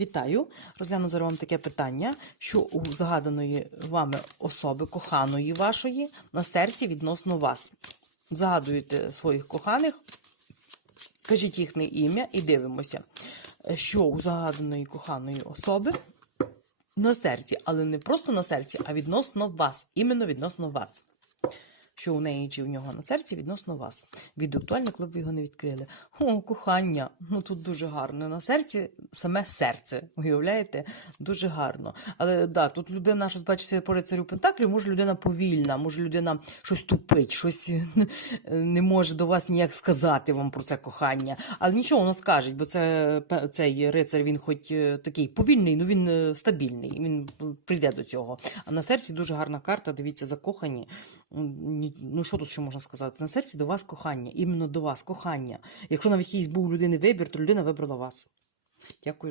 Вітаю! Розгляну зараз вам таке питання, що у загаданої вами особи, коханої вашої, на серці відносно вас. Загадуєте своїх коханих, кажіть їхнє ім'я і дивимося, що у загаданої коханої особи на серці, але не просто на серці, а відносно вас. Іменно відносно вас. Що у неї чи в нього на серці відносно вас. Відео актуальне, коли б ви його не відкрили. О, кохання, ну тут дуже гарно. На серці саме серце. Уявляєте? Дуже гарно. Але да, тут людина, що бачите, по рицарю Пентаклів, може людина повільна, може людина щось тупить, щось не може до вас ніяк сказати вам про це кохання. Але нічого вона скаже, бо це цей рицар, він хоч е, такий повільний, ну він е, стабільний, він прийде до цього. А на серці дуже гарна карта, дивіться, закохані. Ну, що тут ще можна сказати? На серці до вас кохання, іменно до вас, кохання. Якщо навіть якийсь був у людини вибір, то людина вибрала вас. Дякую.